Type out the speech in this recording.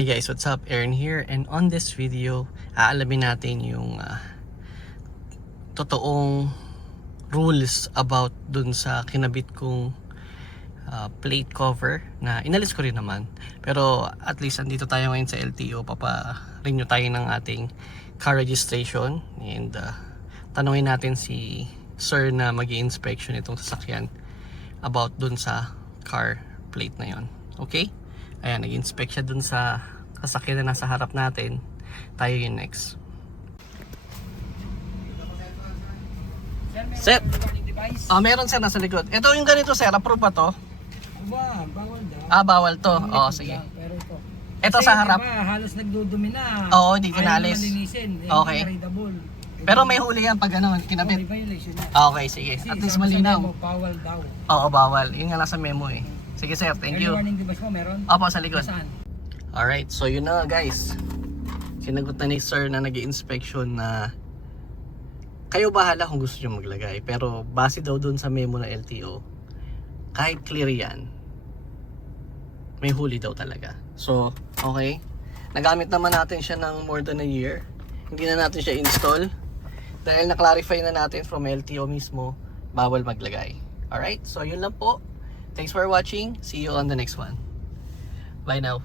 Hey guys, what's up? Aaron here and on this video, aalamin natin yung ah, totoong rules about dun sa kinabit kong ah, plate cover na inalis ko rin naman. Pero at least andito tayo ngayon sa LTO, papa-renew tayo ng ating car registration and ah, tanungin natin si sir na mag inspection itong sasakyan about dun sa car plate na yon. Okay? Ayan, nag-inspect siya dun sa sasakyan na nasa harap natin. Tayo yung next. Sir, ah meron sir nasa likod. Ito yung ganito sir, approve ba to? Aba, bawal daw. Ah, bawal to. Oo, likod sige. Pero ito. Ito Kasi, sa harap. Diba, halos nagdudumi na. Oo, hindi kinalis. Eh, Okay. Pero may huli yan pag ano, Oh, kinabit. Ah, Okay, sige. At least malinaw. memo, bawal daw. Oo, bawal. Yun nga nasa memo eh. Sige sir, thank Early you. warning device mo meron? Opo, sa likod. Saan? Alright, so yun na guys. Sinagot na ni sir na nag inspection na kayo bahala kung gusto nyo maglagay. Pero base daw dun sa memo na LTO, kahit clear yan, may huli daw talaga. So, okay. Nagamit naman natin siya ng more than a year. Hindi na natin siya install. Dahil na-clarify na natin from LTO mismo, bawal maglagay. Alright, so yun lang po. Thanks for watching. See you on the next one. Bye now.